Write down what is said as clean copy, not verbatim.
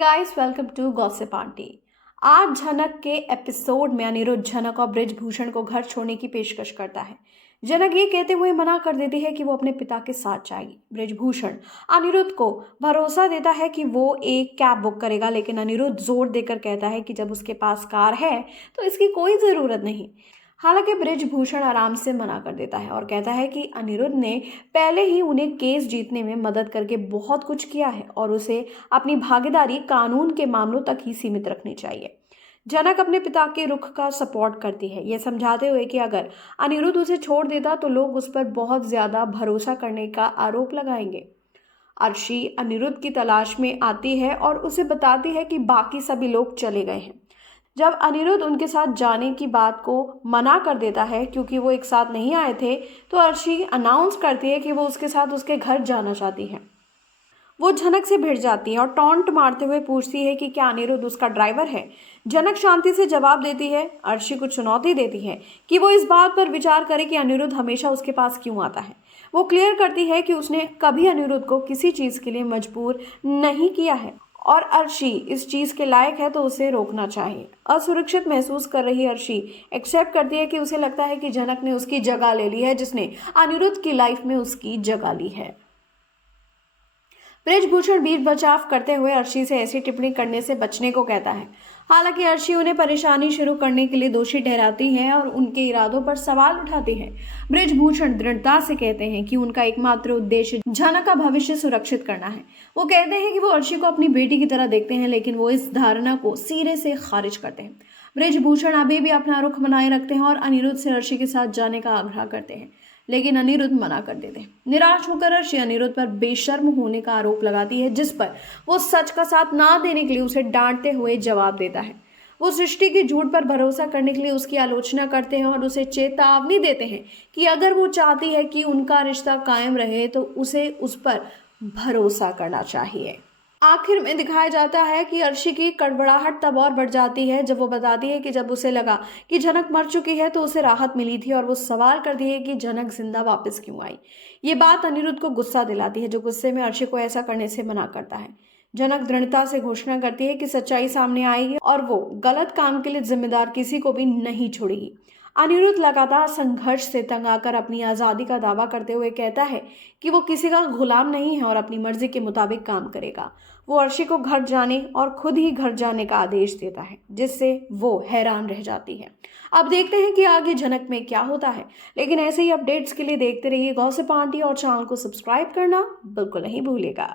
Guys welcome to gossip aunty. आज झनक के episode में अनिरुद्ध झनक और ब्रिजभूषण को घर छोड़ने की पेशकश करता है। झनक ये कहते हुए मना कर देती है कि वो अपने पिता के साथ जाएगी। ब्रिजभूषण अनिरुद्ध को भरोसा देता है कि वो एक कैब बुक करेगा, लेकिन अनिरुद्ध जोर देकर कहता है कि जब उसके पास कार है तो इसकी कोई ज़रूरत नहीं। हालांकि ब्रिजभूषण आराम से मना कर देता है और कहता है कि अनिरुद्ध ने पहले ही उन्हें केस जीतने में मदद करके बहुत कुछ किया है और उसे अपनी भागीदारी कानून के मामलों तक ही सीमित रखनी चाहिए। जनक अपने पिता के रुख का सपोर्ट करती है, यह समझाते हुए कि अगर अनिरुद्ध उसे छोड़ देता तो लोग उस पर बहुत ज्यादा भरोसा करने का आरोप लगाएंगे। अर्शी अनिरुद्ध की तलाश में आती है और उसे बताती है कि बाकी सभी लोग चले गए हैं। जब अनिरुद्ध उनके साथ जाने की बात को मना कर देता है क्योंकि वो एक साथ नहीं आए थे, तो अर्शी अनाउंस करती है कि वो उसके साथ उसके घर जाना चाहती है। वो झनक से भिड़ जाती है और टॉन्ट मारते हुए पूछती है कि क्या अनिरुद्ध उसका ड्राइवर है। झनक शांति से जवाब देती है। अर्शी को चुनौती देती है कि वो इस बात पर विचार करे कि अनिरुद्ध हमेशा उसके पास क्यों आता है। वो क्लियर करती है कि उसने कभी अनिरुद्ध को किसी चीज़ के लिए मजबूर नहीं किया है और अर्शी इस चीज़ के लायक है तो उसे रोकना चाहिए। असुरक्षित महसूस कर रही अर्शी एक्सेप्ट करती है कि उसे लगता है कि झनक ने उसकी जगह ले ली है, जिसने अनिरुद्ध की लाइफ में उसकी जगह ली है। ब्रिजभूषण बीच बचाव करते हुए अर्शी से ऐसी टिप्पणी करने से बचने को कहता है। हालांकि अर्शी उन्हें परेशानी शुरू करने के लिए दोषी ठहराती है और उनके इरादों पर सवाल उठाती है। ब्रिजभूषण दृढ़ता से कहते हैं कि उनका एकमात्र उद्देश्य झनक का भविष्य सुरक्षित करना है। वो कहते हैं कि वो अर्शी को अपनी बेटी की तरह देखते हैं, लेकिन वो इस धारणा को सिरे से खारिज करते हैं। ब्रिजभूषण अभी भी अपना रुख बनाए रखते हैं और अनिरुद्ध से अर्शी के साथ जाने का आग्रह करते हैं, लेकिन अनिरुद्ध मना कर देते हैं। निराश होकर अर्शी अनिरुद्ध पर बेशर्म होने का आरोप लगाती है, जिस पर वो सच का साथ ना देने के लिए उसे डांटते हुए जवाब देता है। वो सृष्टि के झूठ पर भरोसा करने के लिए उसकी आलोचना करते हैं और उसे चेतावनी देते हैं कि अगर वो चाहती है कि उनका रिश्ता कायम रहे तो उसे उस पर भरोसा करना चाहिए। आखिर में दिखाया जाता है कि अर्शी की कड़वड़ाहट तब और बढ़ जाती है जब वो बताती है कि जब उसे लगा कि झनक मर चुकी है तो उसे राहत मिली थी, और वो सवाल करती है कि झनक जिंदा वापस क्यों आई। ये बात अनिरुद्ध को गुस्सा दिलाती है, जो गुस्से में अर्शी को ऐसा करने से मना करता है। झनक दृढ़ता से घोषणा करती है कि सच्चाई सामने आएगी और वो गलत काम के लिए जिम्मेदार किसी को भी नहीं छोड़ेगी। अनिरुद्ध लगातार संघर्ष से तंग आकर अपनी आज़ादी का दावा करते हुए कहता है कि वो किसी का गुलाम नहीं है और अपनी मर्जी के मुताबिक काम करेगा। वो अर्शी को घर जाने और खुद ही घर जाने का आदेश देता है, जिससे वो हैरान रह जाती है। अब देखते हैं कि आगे झनक में क्या होता है, लेकिन ऐसे ही अपडेट्स के लिए देखते रहिए गॉसिप आंटी और चैनल को सब्सक्राइब करना बिल्कुल नहीं भूलिएगा।